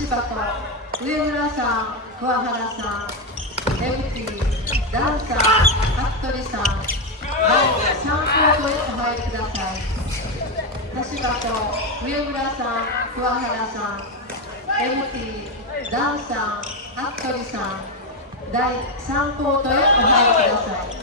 橋本、上村さん、桑原さん、MT、ダンサー、服部さん、第3コートへお入りください。橋本、上村さん、桑原さん、MT、ダンサー、服部さん、第3コートへお入りください。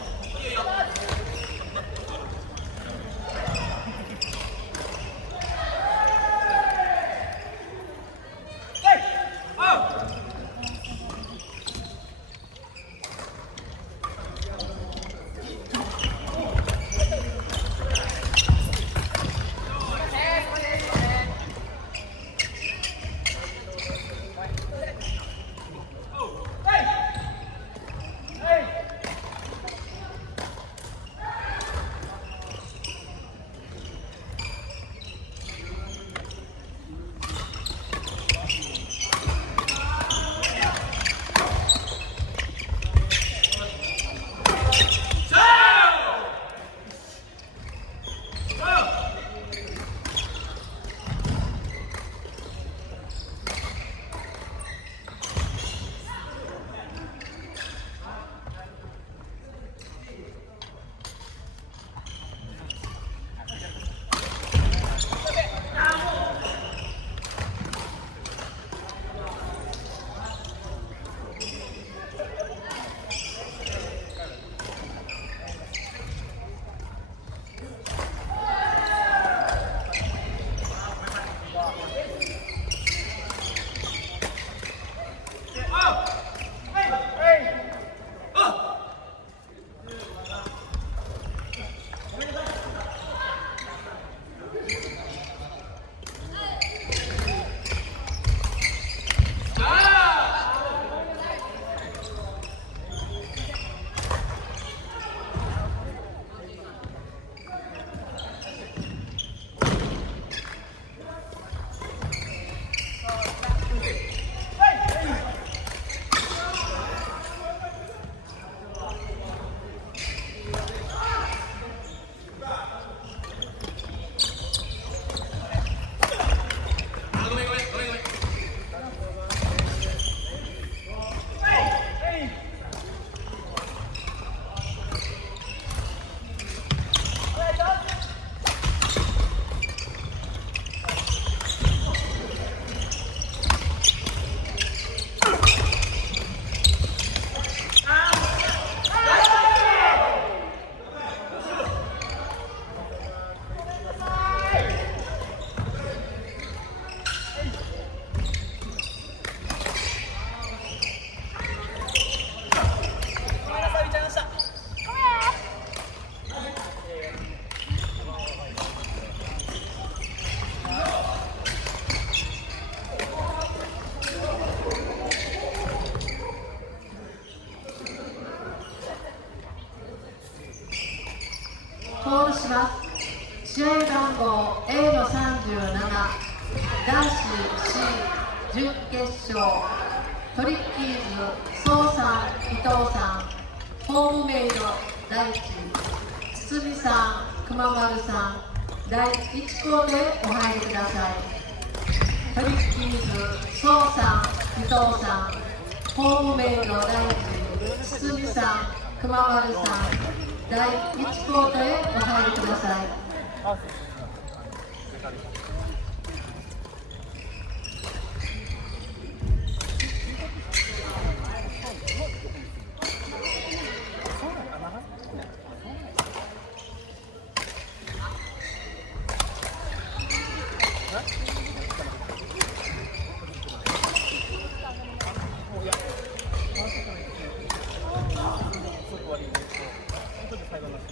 コールします。試合番号 A の37、男子 C 準決勝、トリッキーズ、宋さん、伊藤さん、ホームメイド、大地、堤さん、熊丸さん、第1コートへお入りください。トリッキーズ、宋さん、伊藤さん、ホームメイド、大地、堤さん、熊丸さん、第1コートへお入りください。最後になって。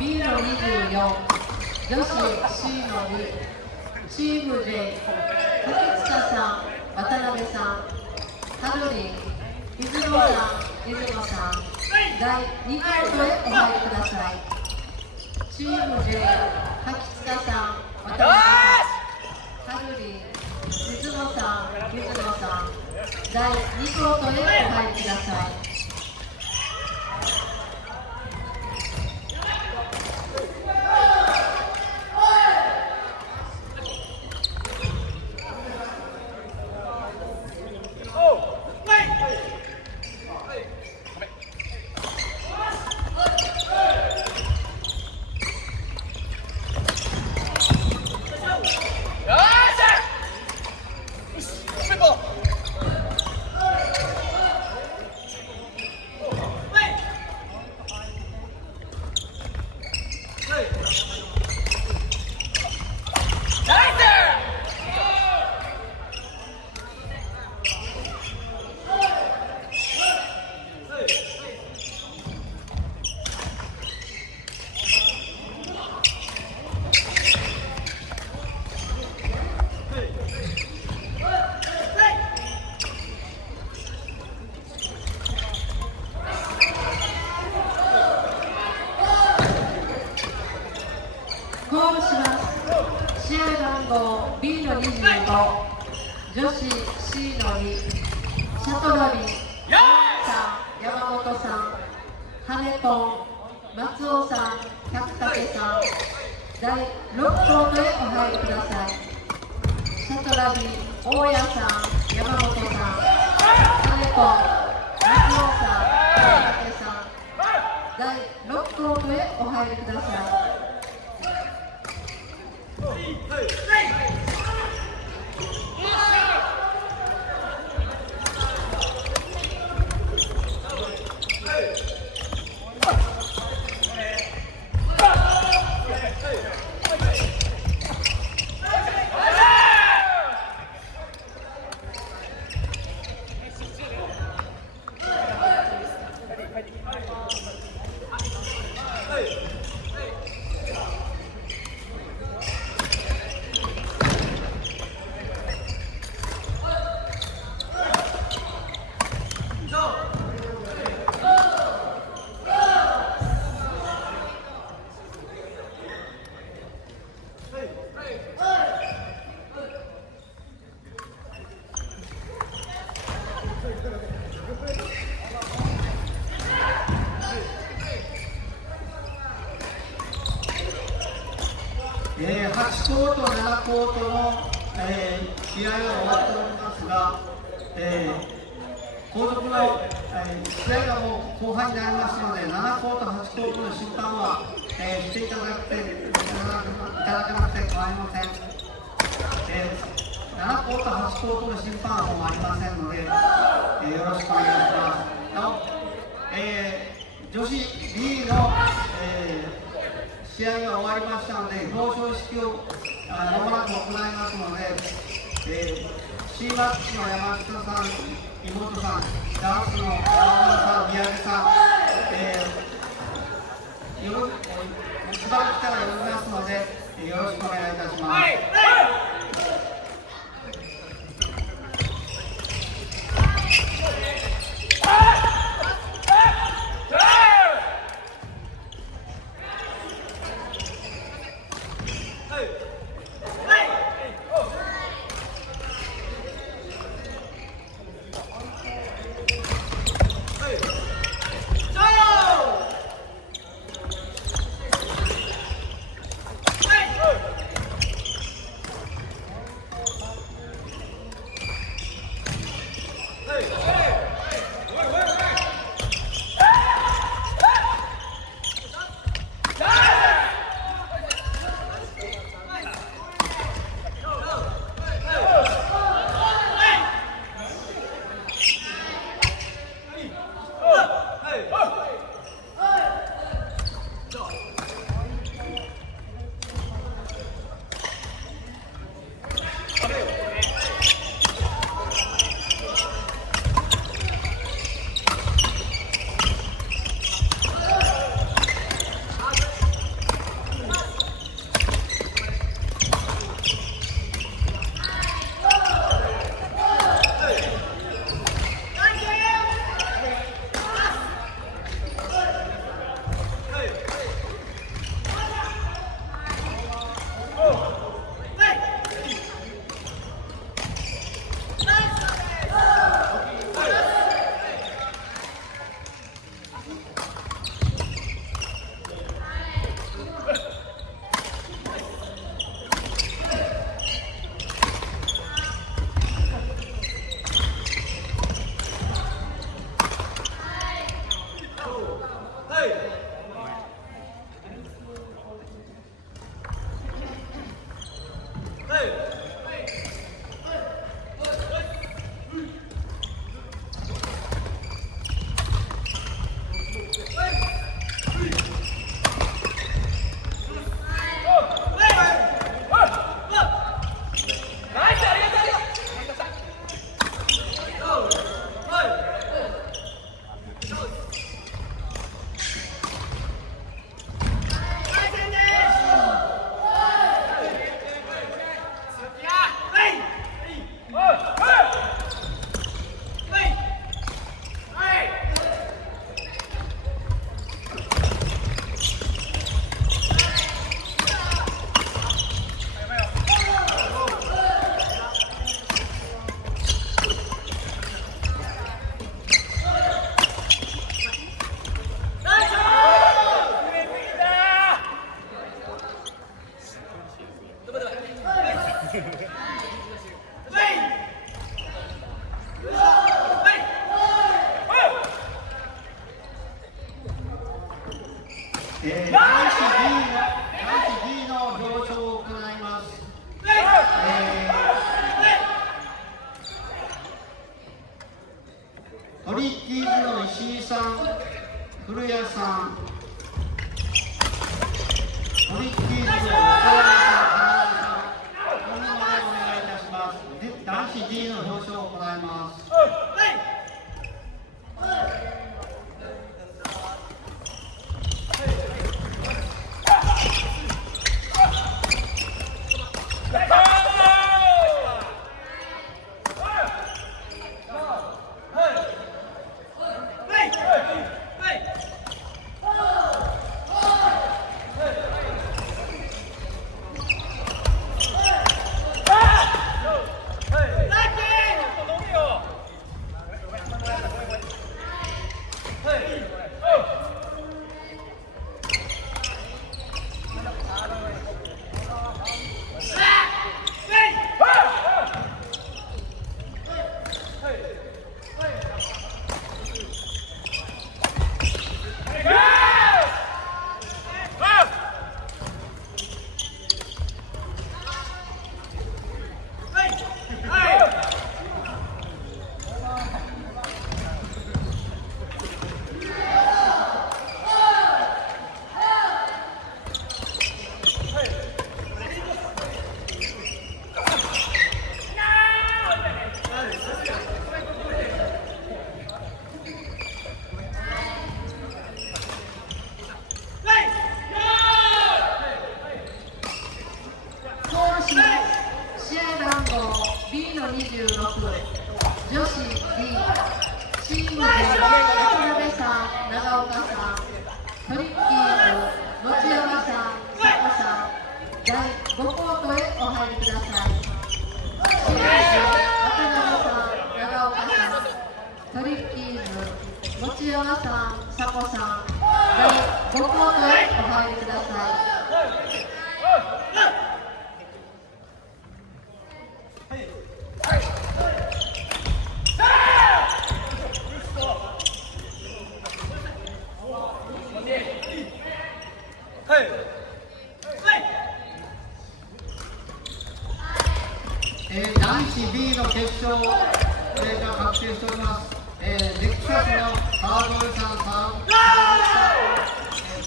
B の24、女子 C の2、チーム J、柿塚さん、渡辺さん、はるりん、水野さん、水野さん、第2コートへお入りください。チーム J、柿塚さん、渡辺さん、はるりん、水野さん、水野さん、第2コートへお入りください。コールします。試合番号 B の25、女子 C の2、シャトラリン、さん、山本さん、ハネポン、松尾さん、百武さん、第6コートへお入りください。シャトラリン、大谷さん、山本さん、ハネポン、松尾さん、百武さん、第6コートへお入りください。8コート、7コートの、試合が終わっておりますが、後続の、試合がもう後半になりますので、7コート、8コートの審判は、していただけなくて構いません。7コート、8コートの審判はもうありませんので、よろしくお願いします。なお、女子 B の、試合が終わりましたので、表彰式をまもなく行いますので、C マッチの山下さん、妹さん、ダンスの山村さん、宮城さん、しばらくから呼びますので、よろしくお願いいたします。男子 D の表彰を行います。トリッキーズの石井さん、古谷さん、トリッキーズの岡山さん、この名前をお願いいたします。男子 D の表彰を行います。B の26、女子 D、チームで渡辺さん、長岡さん、トリッキーズ、持山さん、佐古さん、第5コートへお入りください。チームで渡辺さん、長岡さん、トリッキーズ、持山さん、佐古さん、第5コートへお入りください。男子 B の決勝が確定しております。レクサスの川越さん、ブ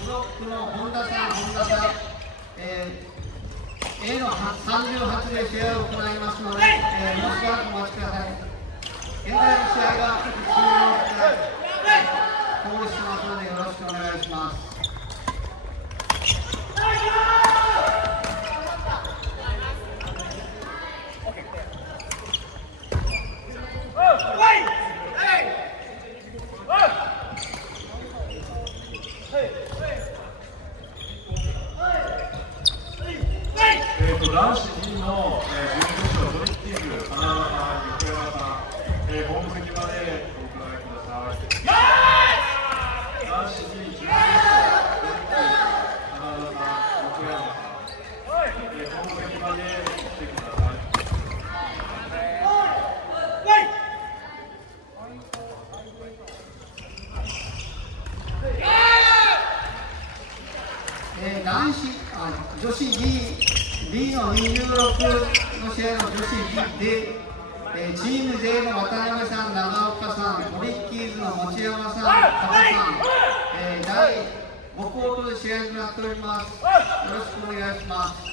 ロックの本田さん、A の38で試合を行いますので、もうしばらくお待ちください。現在の試合が終了コールしますのでよろしくお願いします。男子 D の準決勝トリッキーズ、花山さん、横山さん、ホーム席までお伺いください。男子 D 準決勝トリッキーズ、花山さん、横山さん、ホーム席まで来てください。女子 D の26の試合の女子 D で、チーム J の渡辺さん、長岡さん、トリッキーズの持山さん、加藤さん、第5コートで試合になっております。よろしくお願いします。